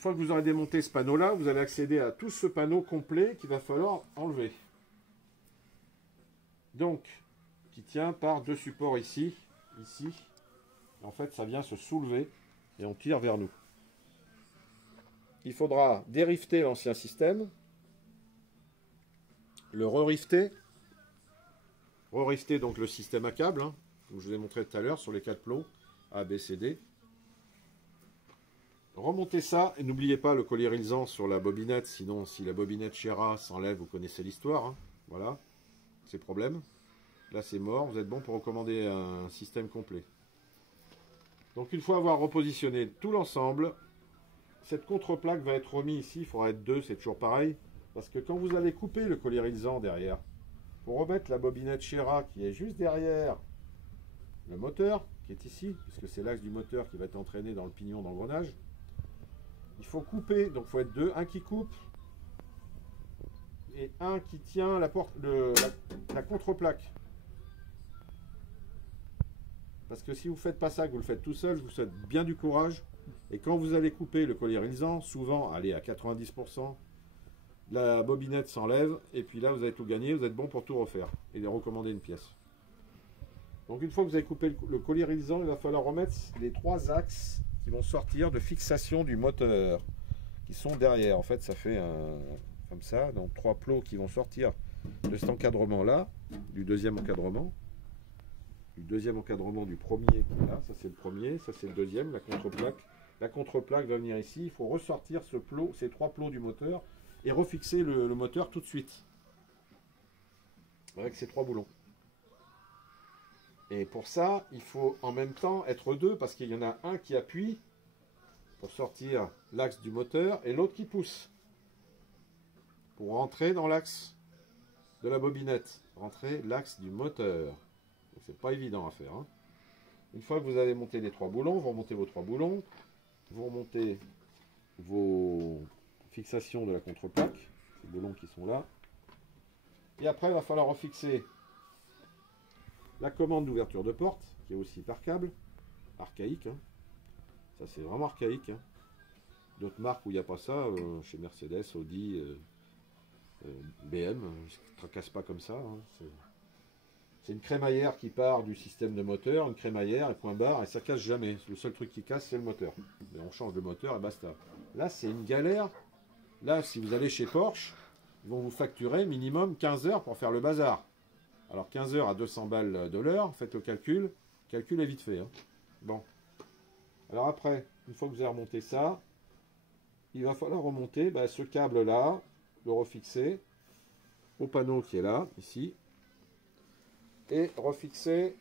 fois que vous aurez démonté ce panneau-là, vous allez accéder à tout ce panneau complet qu'il va falloir enlever. Donc, qui tient par deux supports ici. En fait, ça vient se soulever et on tire vers nous. Il faudra dérifter l'ancien système, le re-rifter donc le système à câble, hein, comme je vous ai montré tout à l'heure sur les 4 plots A, B, C, D. Remontez ça et n'oubliez pas le collier Ilzan sur la bobinette, sinon si la bobinette Shera s'enlève, vous connaissez l'histoire, hein. Voilà, c'est problème. Là c'est mort, vous êtes bon pour recommander un système complet. Donc une fois avoir repositionné tout l'ensemble, cette contreplaque va être remise ici, il faudra être deux, c'est toujours pareil. Parce que quand vous allez couper le collier Ilzan derrière, pour remettre la bobinette Shera qui est juste derrière le moteur, qui est ici, puisque c'est l'axe du moteur qui va être entraîné dans le pignon d'engrenage, il faut couper, donc il faut être deux, un qui coupe et un qui tient la contreplaque. Parce que si vous ne faites pas ça, que vous le faites tout seul, je vous souhaite bien du courage. Et quand vous allez couper le collier Ilzan, souvent, allez à 90%, la bobinette s'enlève, et puis là vous avez tout gagné, vous êtes bon pour tout refaire, et recommander une pièce. Donc une fois que vous avez coupé le collier Ilzan, il va falloir remettre les 3 axes qui vont sortir de fixation du moteur, qui sont derrière. En fait ça fait comme ça, donc 3 plots qui vont sortir de cet encadrement là, du deuxième encadrement, du premier qui est là, ça c'est le premier, ça c'est le deuxième, la contreplaque. La contreplaque va venir ici, il faut ressortir ces 3 plots du moteur, et refixer le moteur tout de suite avec ces 3 boulons. Et pour ça, il faut en même temps être deux, parce qu'il y en a un qui appuie pour sortir l'axe du moteur et l'autre qui pousse pour rentrer dans l'axe de la bobinette, rentrer l'axe du moteur. C'est pas évident à faire, hein. Une fois que vous avez monté les 3 boulons, vous remontez vos 3 boulons, vous remontez vos fixation de la contreplaque, ces boulons qui sont là. Et après, il va falloir refixer la commande d'ouverture de porte, qui est aussi par câble, archaïque. Hein. Ça, c'est vraiment archaïque. Hein. D'autres marques où il n'y a pas ça, chez Mercedes, Audi, BM, ils ne se tracassent pas comme ça. Hein. C'est une crémaillère qui part du système de moteur, une crémaillère et point barre, et ça casse jamais. Le seul truc qui casse, c'est le moteur. Et on change le moteur et basta. Là, c'est une galère. Là, si vous allez chez Porsche, ils vont vous facturer minimum 15 heures pour faire le bazar. Alors 15 heures à 200 balles de l'heure, faites le calcul. Le calcul est vite fait. Hein. Bon. Alors après, une fois que vous avez remonté ça, il va falloir remonter ce câble-là, le refixer au panneau qui est là, ici. Et refixer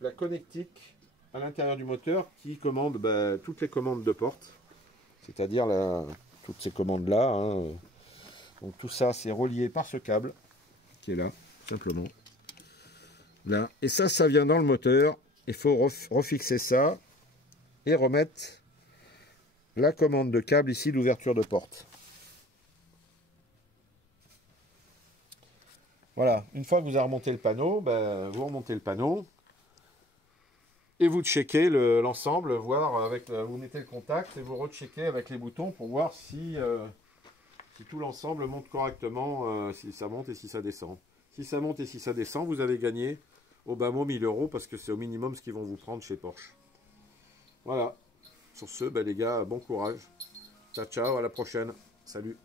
la connectique à l'intérieur du moteur qui commande toutes les commandes de porte. C'est-à-dire toutes ces commandes-là. Hein. Donc tout ça, c'est relié par ce câble qui est là, simplement. Là. Et ça vient dans le moteur. Il faut refixer ça et remettre la commande de câble ici d'ouverture de porte. Voilà, une fois que vous avez remonté le panneau, vous remontez le panneau et vous checkez l'ensemble, voir vous mettez le contact et vous recheckez avec les boutons pour voir si tout l'ensemble monte correctement, si ça monte et si ça descend. Si ça monte et si ça descend, vous avez gagné au bas mot 1000 € parce que c'est au minimum ce qu'ils vont vous prendre chez Porsche. Voilà. Sur ce, les gars, bon courage. Ciao, ciao, à la prochaine. Salut.